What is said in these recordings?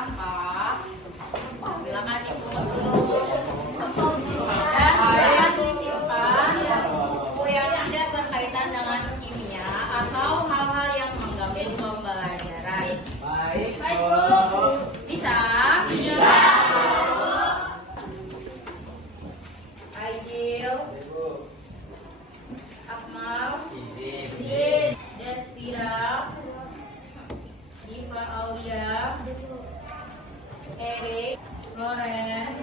sampah. Silakan dipungut dulu. Dan jangan disimpan buku yang tidak berkaitan dengan kimia atau hal-hal yang mengganggu pembelajaran. Baik, Bu. Bisa? Bisa. Aidil, Akmal, Despira, Diva Aulia, Erik, Loren,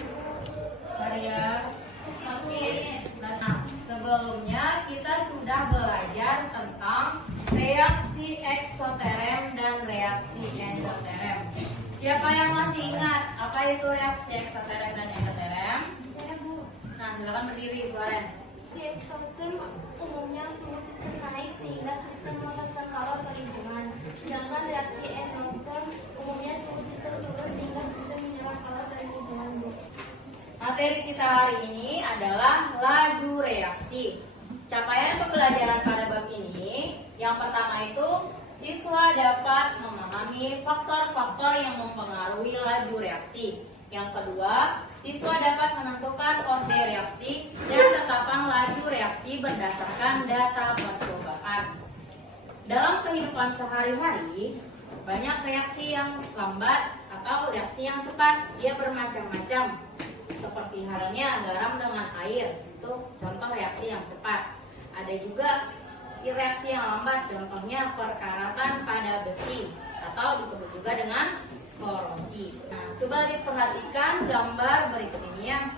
Maria. Nah, sebelumnya kita sudah belajar tentang reaksi eksoterem dan reaksi endoterem. Siapa yang masih ingat apa itu reaksi eksoterem dan endoterem? Nah, silakan berdiri, Loren. Si eksoterm umumnya suhu sistem naik sehingga sistem melepaskan kalor ke lingkungan. Sedangkan reaksi endoterm umumnya suhu sistem turun sehingga sistem menyerap kalor dari lingkungan. Materi kita hari ini adalah laju reaksi. Capaian pembelajaran pada bab ini, yang pertama itu siswa dapat memahami faktor-faktor yang mempengaruhi laju reaksi. Yang kedua, siswa dapat menentukan orde reaksi dan tetapan laju reaksi berdasarkan data percobaan. Dalam kehidupan sehari-hari, banyak reaksi yang lambat atau reaksi yang cepat. Dia bermacam-macam. Seperti halnya garam dengan air, itu contoh reaksi yang cepat. Ada juga reaksi yang lambat, contohnya perkaratan pada besi atau disebut juga dengan korosi. Nah, coba diperhatikan gambar berikut ini ya.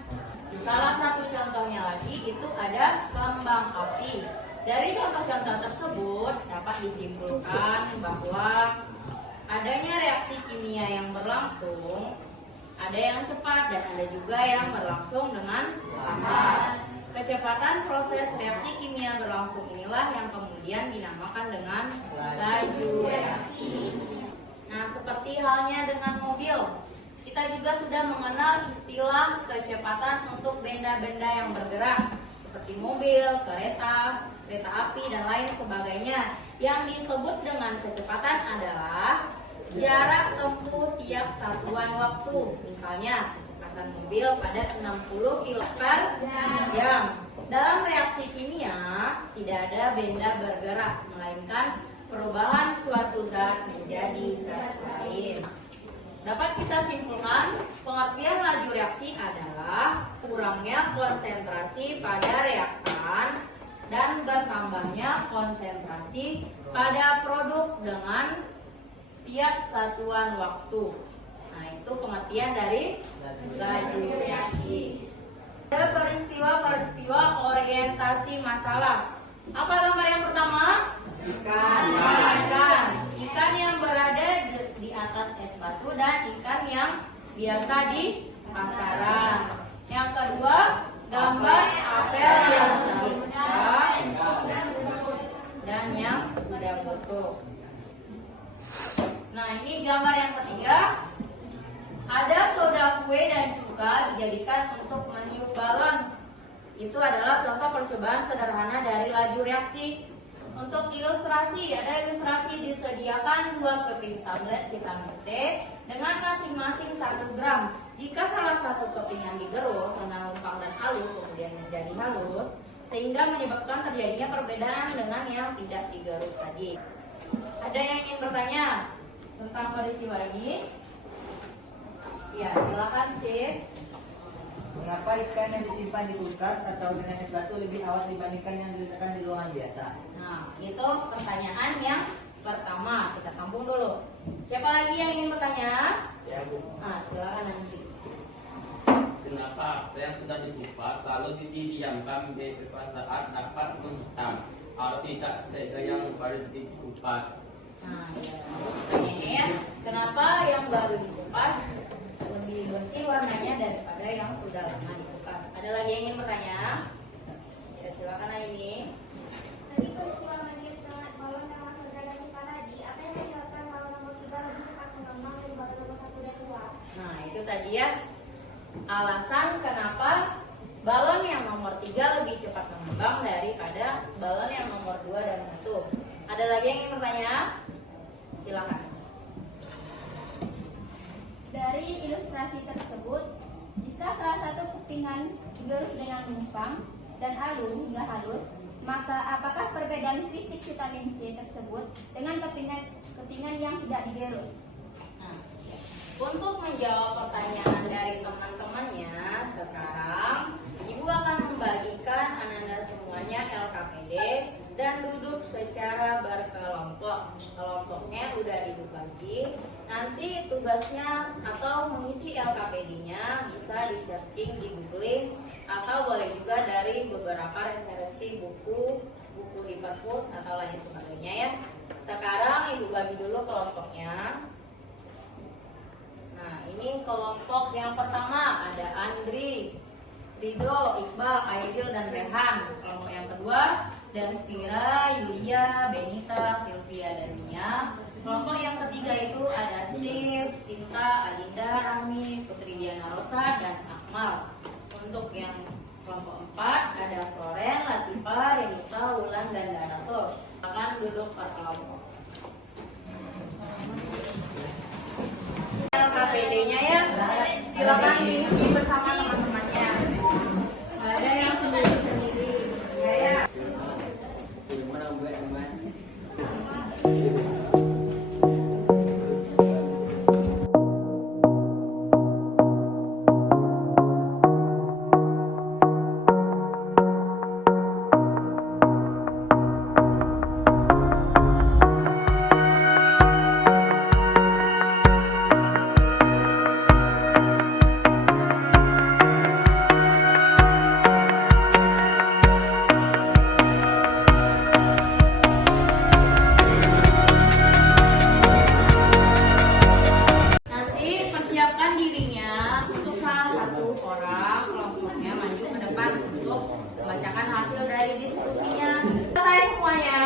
Salah satu contohnya lagi itu ada kembang api. Dari contoh-contoh tersebut dapat disimpulkan bahwa adanya reaksi kimia yang berlangsung, ada yang cepat dan ada juga yang berlangsung dengan lambat. Kecepatan proses reaksi kimia berlangsung inilah yang kemudian dinamakan dengan laju reaksi. Nah, seperti halnya dengan mobil, kita juga sudah mengenal istilah kecepatan untuk benda-benda yang bergerak, seperti mobil, kereta api, dan lain sebagainya. Yang disebut dengan kecepatan adalah jarak tempuh tiap satuan waktu. Misalnya, kecepatan mobil pada 60 km per jam. Dalam reaksi kimia, tidak ada benda bergerak, melainkan perubahan suatu zat menjadi zat lain. Dapat kita simpulkan, pengertian laju reaksi adalah kurangnya konsentrasi pada reaktan dan bertambahnya konsentrasi pada produk dengan setiap satuan waktu. Nah, itu pengertian dari laju reaksi. Ada peristiwa-peristiwa orientasi masalah. Apa gambar yang pertama? Ikan yang berada di atas es batu dan ikan yang biasa di pasaran. Yang kedua, gambar apel yang rusak dan yang sudah busuk. Nah, ini gambar yang ketiga. Ada soda kue dan cuka dijadikan untuk meniup balon. Itu adalah contoh percobaan sederhana dari laju reaksi. Untuk ilustrasi, ada ilustrasi disediakan 2 keping tablet vitamin C dengan masing-masing 1 gram. Jika salah satu keping yang digerus dengan numpang dan halus kemudian menjadi halus, sehingga menyebabkan terjadinya perbedaan dengan yang tidak digerus tadi. Ada yang ingin bertanya tentang peristiwa ini? Ya, silakan Steve. Mengapa ikan yang disimpan di kulkas atau dengan es batu lebih awet dibandingkan yang diletakkan di ruangan biasa? Nah, itu pertanyaan yang pertama. Kita sambung dulu. Siapa lagi yang ingin bertanya? Ya, Bu. Nah, silakan Nancy. Kenapa apa yang sudah dikupas lalu didiamkan beberapa saat dapat menghitam? Kalau tidak, sehingga yang baru dikupas. Nah, pertanyaannya ya, kenapa yang baru dikupas lebih bersih warnanya daripada yang sudah lama dikupas? Ada lagi yang ingin bertanya? Ya, silakan Aini. Tadi peristiwa menyebabkan balon yang masuk dari suka tadi, apa yang menyebabkan balon nomor 3 lebih cepat mengembang dari balon nomor 1 dan 2? Nah, itu tadi ya alasan kenapa balon yang nomor 3 lebih cepat mengembang daripada balon yang nomor 2 dan 1. Ada lagi yang ingin bertanya? Silakan. demonstrasi tersebut, jika salah satu kepingan digerus dengan numpang dan alum hingga halus, maka apakah perbedaan fisik vitamin C tersebut dengan kepingan yang tidak digerus? Nah, untuk menjawab pertanyaan dari teman-temannya, sekarang Ibu akan membagikan Ananda semuanya LKPD dan duduk secara berkelompok. Kelompoknya udah Ibu bagi. Nanti tugasnya atau mengisi LKPD-nya bisa di-searching, di googling, atau boleh juga dari beberapa referensi buku di perpus atau lain sebagainya ya. Sekarang Ibu bagi dulu kelompoknya. Nah, ini kelompok yang pertama ada Andri, Rido, Iqbal, Aidil, dan Rehan. Kelompok yang kedua Daspira, Yulia, Benita, Sylvia, dan Mia. Kelompok yang ketiga itu ada Steve, Sinta, Adinda, Rami, Putri Diana Rosa, dan Akmal. Untuk yang kelompok 4 ada Floren, Latifa, Renita, Wulan, dan Danatur. Akan duduk per kelompok. LKPD-nya ya, silakan diisi bersama teman-temannya. Nggak ada yang sendiri-sendiri. Ya. Nanti persiapkan dirinya untuk salah satu orang kelompoknya maju ke depan untuk membacakan hasil dari diskusinya. Selesai semuanya.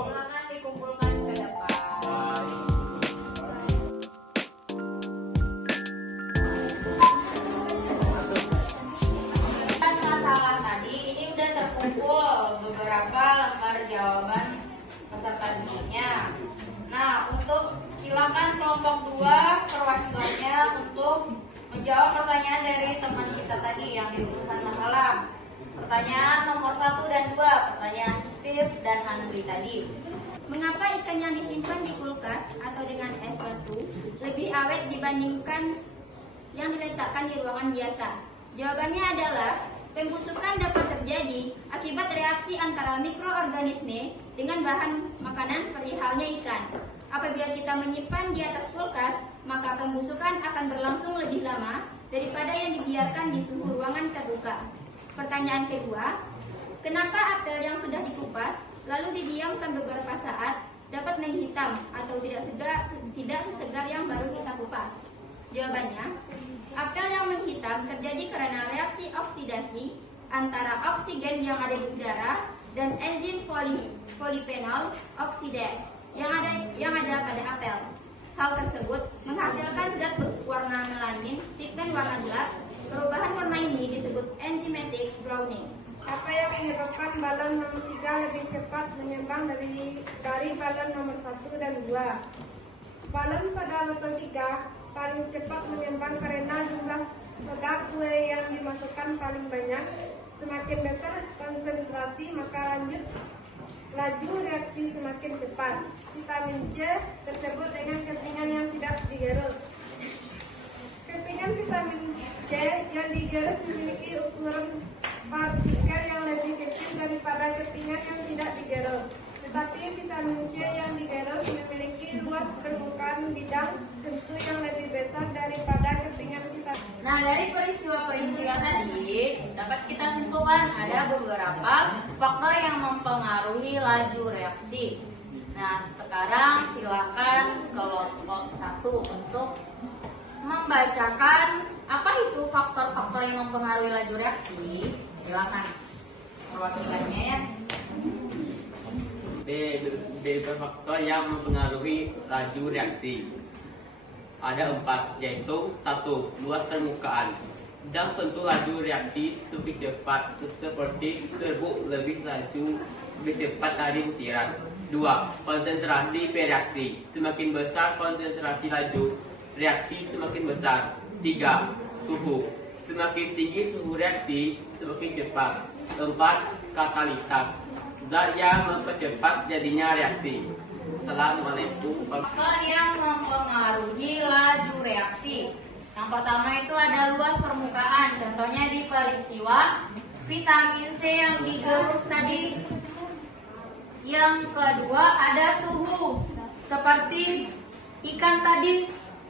Silakan dikumpulkan ke depan. Dan masalah tadi ini udah terkumpul beberapa lembar jawaban peserta didiknya. Nah, untuk silakan kelompok 2 perwakilannya untuk menjawab pertanyaan dari teman kita tadi yang dirumuskan masalah. Pertanyaan nomor 1 dan 2, pertanyaan Steve dan Andri tadi. Mengapa ikan yang disimpan di kulkas atau dengan es batu lebih awet dibandingkan yang diletakkan di ruangan biasa? Jawabannya adalah pembusukan dapat terjadi akibat reaksi antara mikroorganisme dengan bahan makanan seperti halnya ikan. Apabila kita menyimpan di atas kulkas, maka pembusukan akan berlangsung lebih lama daripada yang dibiarkan di suhu ruangan terbuka. Pertanyaan kedua, kenapa apel yang sudah dikupas lalu didiamkan beberapa saat dapat menghitam atau tidak sesegar yang baru kita kupas? Jawabannya, apel yang menghitam terjadi karena reaksi oksidasi antara oksigen yang ada di udara dan enzim polifenol oksidase yang ada pada apel. Hal tersebut menghasilkan zat berwarna melanin, pigmen warna gelap. Perubahan warna ini disebut enzymatic browning. Apa yang menyebabkan balon nomor 3 lebih cepat menyembang dari balon nomor 1 dan 2? Balon pada level 3 paling cepat menyembang karena jumlah soda kue yang dimasukkan paling banyak. Semakin besar konsentrasi, maka laju reaksi semakin cepat. Vitamin C tersebut dengan kepingan yang tidak digerus. Kepingan vitamin C yang digerus memiliki ukuran partikel yang lebih kecil daripada kepingan yang tidak digerus. Tetapi vitamin C yang digerus memiliki luas permukaan bidang sentuh yang lebih besar daripada kepingan vitamin. Nah, dari peristiwa-peristiwa tadi dapat kita simpulkan ada beberapa faktor yang mempengaruhi laju reaksi. Nah, sekarang silakan kelompok 1 untuk membacakan apa itu faktor-faktor yang mempengaruhi laju reaksi. Silakan perwakilannya ya. Beberapa faktor yang mempengaruhi laju reaksi. Ada 4, yaitu 1. Luas permukaan. Dan tentu laju reaksi lebih cepat, seperti serbuk lebih cepat dari butiran. 2. Konsentrasi reaksi. Semakin besar konsentrasi laju reaksi semakin besar. 3. Suhu. Semakin tinggi suhu reaksi, semakin cepat. 4. Katalitas. Zat yang mempercepat jadinya reaksi. Assalamualaikum. Faktor yang mempengaruhi laju reaksi. Yang pertama itu ada luas permukaan, contohnya di peristiwa vitamin C yang digerus tadi. Yang kedua ada suhu, seperti ikan tadi.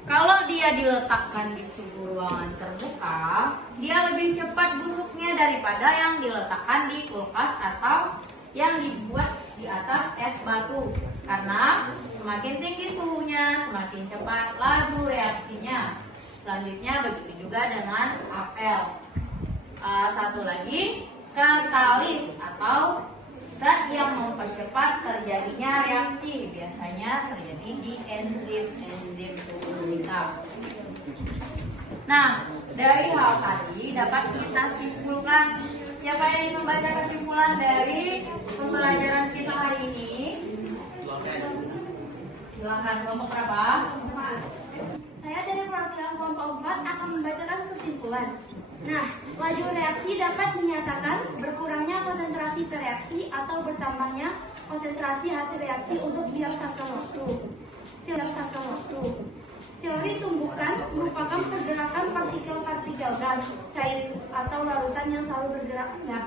Kalau dia diletakkan di suhu ruangan terbuka, dia lebih cepat busuknya daripada yang diletakkan di kulkas atau yang dibuat di atas es batu. Karena semakin tinggi suhunya, semakin cepat laju reaksinya. Selanjutnya begitu juga dengan apel. Satu lagi, katalis atau zat yang mempercepat terjadinya reaksi, biasanya terjadi di enzim tubuh kita. Nah, dari hal tadi dapat kita simpulkan. Siapa yang ingin membaca kesimpulan dari pembelajaran kita hari ini? Silakan, kelompok berapa? Saya dari perwakilan kelompok 4 akan membacakan kesimpulan. Nah, laju reaksi dapat dinyatakan berkurangnya konsentrasi reaksi atau bertambahnya konsentrasi hasil reaksi untuk jangka waktu. Teori tumbukan merupakan pergerakan partikel-partikel gas, cair atau larutan yang selalu bergerak kencang.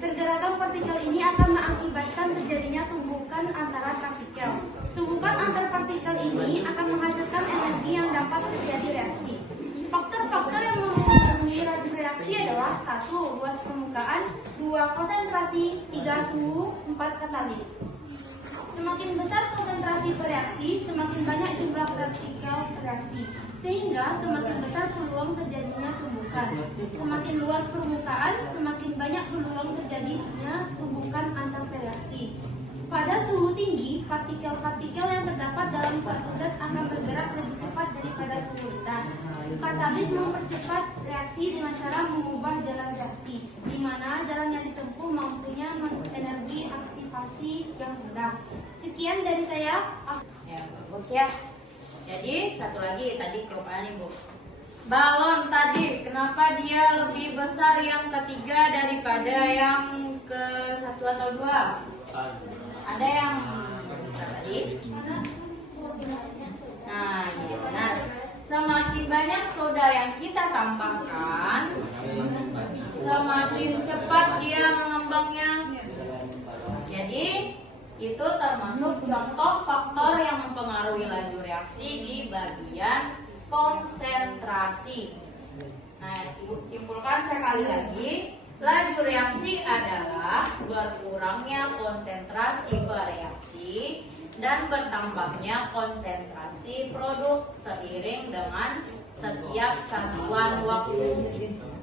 Pergerakan partikel ini akan mengakibatkan terjadinya tumbukan antara partikel. Tumbukan antar partikel ini akan menghasilkan energi yang dapat terjadi reaksi. Faktor-faktor yang mempengaruhi laju reaksi adalah 1. Luas permukaan, 2. Konsentrasi, 3. Suhu, 4. Katalis. Semakin besar konsentrasi bereaksi, semakin banyak jumlah partikel bereaksi, sehingga semakin besar peluang terjadinya tumbukan. Semakin luas permukaan, semakin banyak peluang terjadinya tumbukan antar reaksi. Pada suhu tinggi, partikel-partikel yang terdapat dalam suatu zat akan bergerak lebih cepat daripada suhu rendah. Katalis mempercepat reaksi dengan cara mengubah jalan reaksi, di mana jalan yang ditempuh mempunyai energi aktivasi yang rendah. Sekian dari saya. Ya, bagus ya. Jadi, satu lagi tadi kelupaan Ibu. Balon tadi, kenapa dia lebih besar yang ketiga daripada yang ke 1 atau 2? Ada yang besar tadi? Nah, iya benar. Semakin banyak soda yang kita tambahkan, semakin cepat dia mengembangnya. Jadi, itu termasuk contoh faktor yang mempengaruhi laju reaksi di bagian konsentrasi. Nah, Ibu simpulkan sekali lagi. Laju reaksi adalah berkurangnya konsentrasi bereaksi dan bertambahnya konsentrasi produk seiring dengan setiap satuan waktu.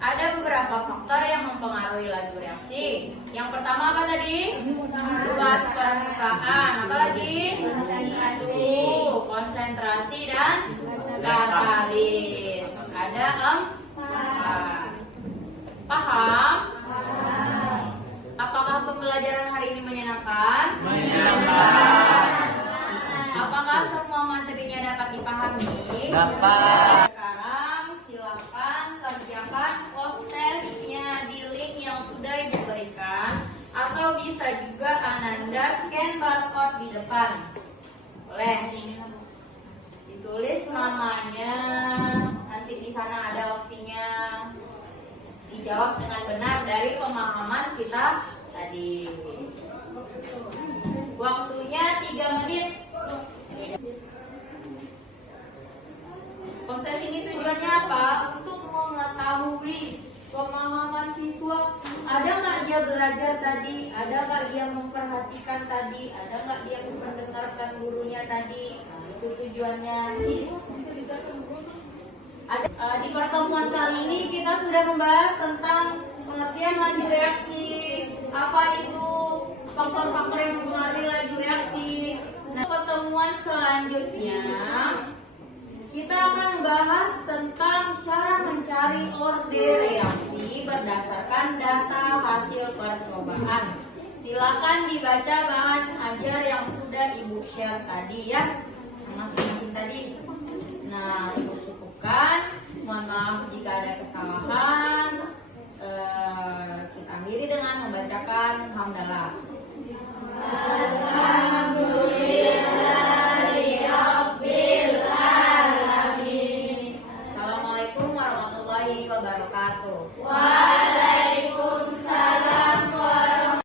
Ada beberapa faktor yang mempengaruhi laju reaksi. Yang pertama apa tadi? Luas permukaan. Apa lagi? Suhu, konsentrasi dan katalis. Ada 4. Paham? Apakah pembelajaran hari ini menyenangkan? Apakah semua materinya dapat dipahami? Dapat. Sekarang silakan kerjakan post testnya di link yang sudah diberikan, atau bisa juga Ananda scan barcode di depan. Boleh ditulis namanya, nanti di sana ada opsinya. Dijawab dengan benar dari pemahaman kita tadi. Waktunya 3 menit. Proses ini tujuannya apa? Untuk mengetahui pemahaman siswa. Ada nggak dia belajar tadi? Ada nggak dia memperhatikan tadi? Ada nggak dia mendengarkan gurunya tadi? Nah, itu tujuannya. Di pertemuan kali ini kita sudah membahas tentang pengertian laju reaksi, apa itu faktor-faktor yang mempengaruhi laju reaksi. Nah, pertemuan selanjutnya kita akan membahas tentang cara mencari orde reaksi berdasarkan data hasil percobaan. Silakan dibaca bahan ajar yang sudah Ibu share tadi ya, masing-masing tadi. Nah, Ibu cukupkan. Mohon maaf jika ada kesalahan. Kita akhiri dengan membacakan hamdalah.